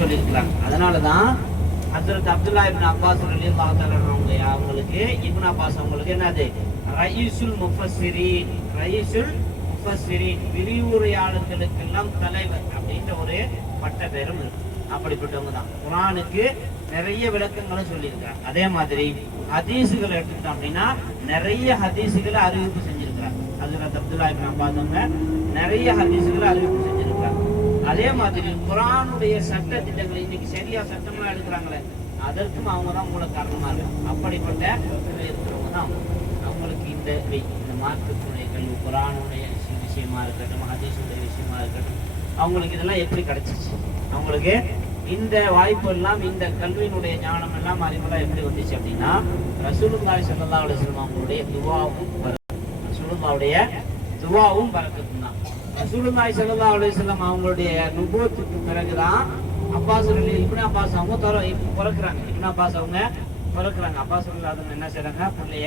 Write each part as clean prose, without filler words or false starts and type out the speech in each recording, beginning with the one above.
சொல்லியிருக்கிறாங்க. அதனாலதான் ஹஜ்ரத் அப்துல்லா இப்னு அப்பாஸ் ரலியல்லாஹு தஆலா அவங்களுக்கு இப்னு அப்பாஸ் அவங்களுக்கு என்னது ரயீசுல் முஃபஸ்ஸிரீன், ரயீசுல் முஃபஸ்ஸிரீன், விரிவுரையாளர்களுக்கெல்லாம் தலைவர் அப்படின்ற ஒரு பட்ட பேரும் இருக்கு. அப்படிப்பட்டவங்க தான் குர்ஆனுக்கு நிறைய விளக்கங்களும் சொல்லியிருக்கிறாங்க. அதே மாதிரி ஹதீஸுகளை எடுத்துக்கிட்டோம் அப்படின்னா நிறைய ஹதீஸுகளை அறிவிப்பு செஞ்சிருக்கிறாங்க. ஹஜ்ரத் அப்துல்லா இப்னு அப்பாஸ் அவங்க நிறைய ஹதீஸுகளை அறிவிப்பு செஞ்சிருக்கிறாங்க. அதே மாதிரி குர்ஆனுடைய சட்ட திட்டங்களை இன்னைக்கு சரியா சட்டம்லாம் எடுக்கிறாங்களே அதற்கும் அவங்க தான் மூல காரணமா இருக்கும். அப்படிப்பட்ட இருக்கிறவங்க தான் அவங்களுக்கு இந்த மார்க்கத்துடைய கல்வி குர்ஆனுடைய விஷயமா இருக்கட்டும், ஹதீஸுடைய விஷயமா இருக்கட்டும், அவங்களுக்கு இதெல்லாம் எப்படி கிடைச்சிச்சு, அவங்களுக்கு இந்த வாய்ப்பு எல்லாம் இந்த கல்வியினுடைய ஞானம் எல்லாம் அறிவுலாம் எப்படி வந்துச்சு அப்படின்னா ரசூலுல்லாஹி ஸல்லல்லாஹு அலைஹி வஸல்லம் அவங்களுடைய துஆவும் பரக்கத்தும் தான். ரசூலுல்லாஹி ஸல்லல்லாஹு அலைஹி வஸல்லம் அவங்களுடைய நுபுவத்துக்கு பிறகுதான் இப்னு அப்பாஸ் அவங்க பிறக்குறாங்க. இப்னு அப்பாஸ் அவங்க பிறக்குறாங்க. அப்பாஸ் அவங்க என்ன செய்றாங்க, பிள்ளைய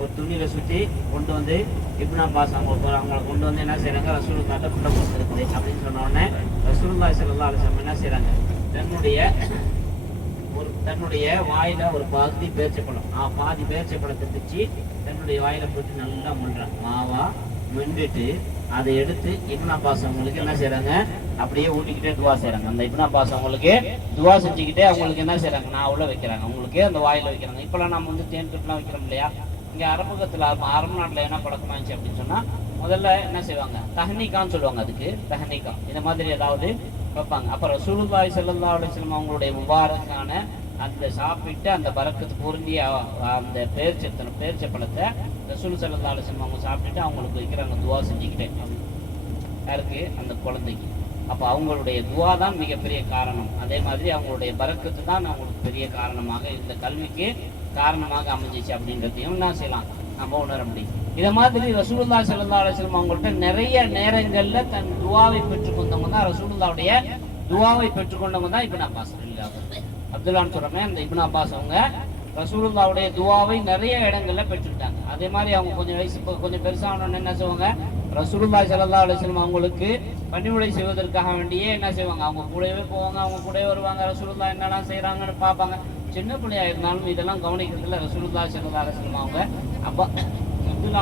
ஒரு துணியில சுற்றி கொண்டு வந்து இப்னு அப்பாஸ் அவங்களை கொண்டு வந்து என்ன செய்றாங்க, ரசூலுல்லாஹ்ட்ட புள்ள கொடுத்துருக்குது அப்படின்னு சொன்ன உடனே ரசூலுல்லாஹி ஸல்லல்லாஹு அலைஹி வஸல்லம் என்ன செய்றாங்க, தன்னுடைய வாயில ஒரு பாதி பேரிச்சப்பழத்தை பிச்சு தன்னுடைய வாயில போட்டு நல்லா முன்றாங்க. மாவா மென்றுட்டு அதை எடுத்து இப்னு அப்பாஸ் அவங்களுக்கு என்ன செய்றாங்க, அப்படியே ஊட்டிக்கிட்டே துவா செய்றாங்க. அந்த இப்னு அப்பாஸ் அவங்களுக்கு துவா செஞ்சுக்கிட்டே அவங்களுக்கு என்ன செய்றாங்க, நான் உள்ள வைக்கிறாங்க, அவங்களுக்கு அந்த வாயில வைக்கிறாங்க. இப்பெல்லாம் நம்ம வந்து தேன் கட்டுலாம் வைக்கிறோம் இல்லையா, இங்க அரபு நாட்டுல என்ன பழக்கமாச்சு அப்படின்னு சொன்னா முதல்ல என்ன செய்வாங்க, தஹ்னீகான்னு சொல்லுவாங்க, அதுக்கு தஹ்னீகா இந்த மாதிரி ஏதாவது வைப்பாங்க. அப்புறம் ரசூலுல்லாஹி ஸல்லல்லாஹு அலைஹி வஸல்லம் அவங்களுடைய முபாரக்கான அந்த சாப்பிட்டு அந்த பரக்கத்து பொருந்திய அந்த பேரிச்சப்பழத்தை ரசூல் ஸல்லல்லாஹு அலைஹி வஸல்லம் அவங்க சாப்பிட்டுட்டு அவங்களுக்கு வைக்கிறாங்க துவா செஞ்சுக்கிட்டே. யாருக்கு, அந்த குழந்தைக்கு. அப்போ அவங்களுடைய துவா தான் மிகப்பெரிய காரணம். அதே மாதிரி அவங்களுடைய பரக்கத்து தான் அவங்களுக்கு பெரிய காரணமாக இந்த கல்விக்கு காரணமாக அமைஞ்சிச்சு அப்படின்றதையும் என்ன செய்யலாம், நம்ம உணர முடியும். இதை மாதிரி ரசூலுல்லாஹி ஸல்லல்லாஹு அலைஹி வஸல்லம் அவங்கள்ட்ட நிறைய நேரங்கள்ல தன் துவாவை பெற்றுக்கொண்டவங்க தான், ரசூலுல்லாஹ்வுடைய துவாவை பெற்றுக்கொண்டவங்க தான் இப்னு அப்பாஸ். அப்துல்லான்னு சொல்றமே அந்த இப்னு அப்பாஸ் அவங்க ரசூலுல்லாஹ்வுடைய துவாவை நிறைய இடங்கள்ல பெற்றுக்கிட்டாங்க. அதே மாதிரி அவங்க கொஞ்சம் பெருசான என்ன செய்வாங்க, ரசூலுல்லாஹி ஸல்லல்லாஹு அலைஹி வஸல்லம் அவங்களுக்கு பணிவிடை செய்வதற்காக வேண்டியே என்ன செய்வாங்க, அவங்க கூடவே போவாங்க, அவங்க கூடவே வருவாங்க, ரசூலுல்லாஹ் என்னெல்லாம் செய்யறாங்கன்னு பார்ப்பாங்க. சின்ன பிள்ளையா இருந்தாலும் இதெல்லாம் கவனிக்கிறதுல ரசூலுல்லாஹி ஸல்லல்லாஹு அலைஹி வஸல்லம் அவங்க அப்பா அப்துல்லா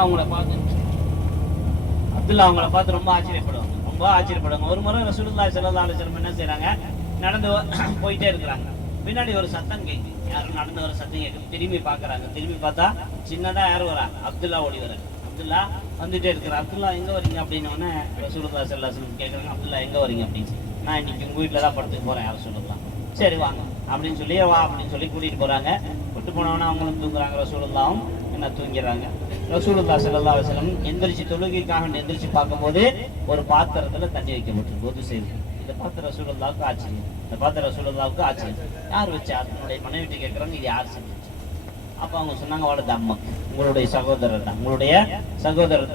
அவங்கள பார்த்து ரொம்ப ஆச்சரியப்படுவாங்க. ஒரு முறை ரசூலுல்லாஹி ஸல்லல்லாஹு அலைஹி வஸல்லம் என்ன செய்யறாங்க, நடந்து போயிட்டே இருக்கிறாங்க. பின்னாடி ஒரு சத்தம் கேட்குது, யாரும் நடந்து வர சத்தம் கேட்குது. திரும்பி பார்க்கறாங்க. திரும்பி பார்த்தா சின்னதா யாரும் வரா, அப்துல்லா ஓடி வர. அப்துல்லா வந்துட்டே இருக்கிற. அப்துல்லா எங்க வரீங்க அப்படின்னு ரசூலுல்லாஹி ஸல்லல்லாஹு அலைஹி வஸல்லம் கேட்குறாங்க, அப்துல்லா எங்க வரீங்க அப்படின்னு. நான் இன்னைக்கு உங்க வீட்டில் தான் படுத்துக்கு போறேன் யாரும் சொல்லலாம். சரி வாங்க அப்படின்னு சொல்லி வா அப்படின்னு சொல்லி கூட்டிட்டு போறாங்க. கூட்டு போனவொன்னே அவங்களும் தூங்குறாங்க, ரசூலுல்லாஹும் என்ன தூங்கிறாங்க. ரசூலுல்லாஹி ஸல்லல்லாஹு அலைஹி வஸல்லம் எந்திரிச்சு தொழுகைக்காக எந்திரிச்சு பார்க்கும்போது ஒரு பாத்திரத்துல தண்ணி வைக்கப்பட்டு பொது செய்து. இதை பார்த்து ரசூலுல்லாஹ்வுக்கு ஆச்சரியம். யார் வச்சா, தன்னுடைய மனைவிட்டு கேட்கறாங்க, இது யார் செஞ்சு. அப்ப அவங்க சொன்னாங்க, அவளது அம்மா, உங்களுடைய சகோதரர்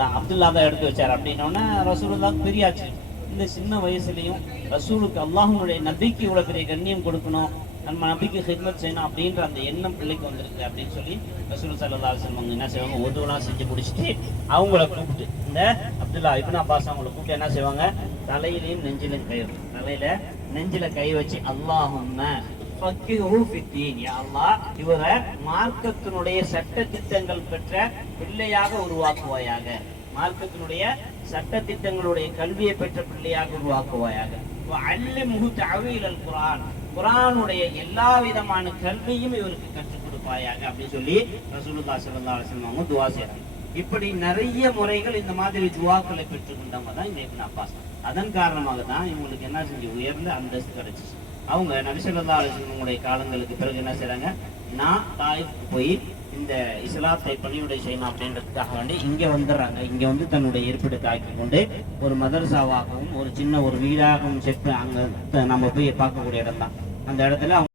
தான், அப்துல்லா தான் எடுத்து வச்சார் அப்படின்னோடனே ரசூலுல்லாஹ்வுக்கு பெரிய ஆச்சரியம். இந்த சின்ன வயசுலயும் ரசூலுக்கு அல்லாஹ்வுடைய நபிக்கு இவ்வளவு பெரிய கண்ணியம் கொடுக்கணும், நம்ம நபிக்கு ஹித்மத் செய்யணும் அப்படின்ற அந்த எண்ணம் பிள்ளைக்கு வந்திருக்கு அப்படின்னு சொல்லி ரசூல் ஸல்லல்லாஹு அலைஹி வஸல்லம் என்ன செய்வாங்க, உதுவெல்லாம் செஞ்சு முடிச்சுட்டு அவங்கள கூப்பிட்டு இந்த அப்துல்லா இப்னு அப்பாஸ் அவங்கள கூப்பிட்டு என்ன செய்வாங்க, தலையிலையும் நெஞ்சில கை வச்சு அல்லாஹும்ம ஃபக்கிஹு ஃபித்தீன், யா அல்லாஹ் இவரை மார்க்கத்தினுடைய சட்ட திட்டங்கள் பெற்ற பிள்ளையாக உருவாக்குவாயாக, மார்க்கத்தினுடைய சட்ட திட்டங்களுடைய கல்வியை பெற்ற பிள்ளையாக உருவாக்குவாயாக. வஅல்லிம்ஹு தஅவீலல் குர்ஆன், குர்ஆனுடைய எல்லா விதமான கல்வியும் இவருக்கு கற்றுக் கொடுப்பாயாக அப்படின்னு சொல்லி ரசூலுல்லாஹி ஸல்லல்லாஹு அலைஹி வஸல்லம் அவங்க துஆ செய்றாங்க. இப்படி நிறைய முறைகள் இந்த மாதிரி துஆக்களை பெற்றுக்கொண்டவங்க தான் இந்த இப்னு அப்பாஸ். அதன் காரணமாக தான் இவங்களுக்கு என்ன செஞ்சு உயர்ந்த அந்தஸ்து கிடைச்சிச்சு. அவங்க நபி ஸல்லல்லாஹு அலைஹி வஸல்லம் காலங்களுக்கு பிறகு என்ன செய்றாங்க, நான் தாயிஃப்க்கு போய் இந்த இஸ்லாத்தை பணியுடை செய்யணும் அப்படின்றதுக்காக வேண்டி இங்க வந்துடுறாங்க. இங்க வந்து தன்னுடைய இருப்பிடத்தை ஆக்கி கொண்டு ஒரு மதரசாவாகவும் ஒரு சின்ன ஒரு வீடாகவும் செட்டு அங்க நம்ம போய் பார்க்கக்கூடிய இடம் தான். அந்த இடத்துல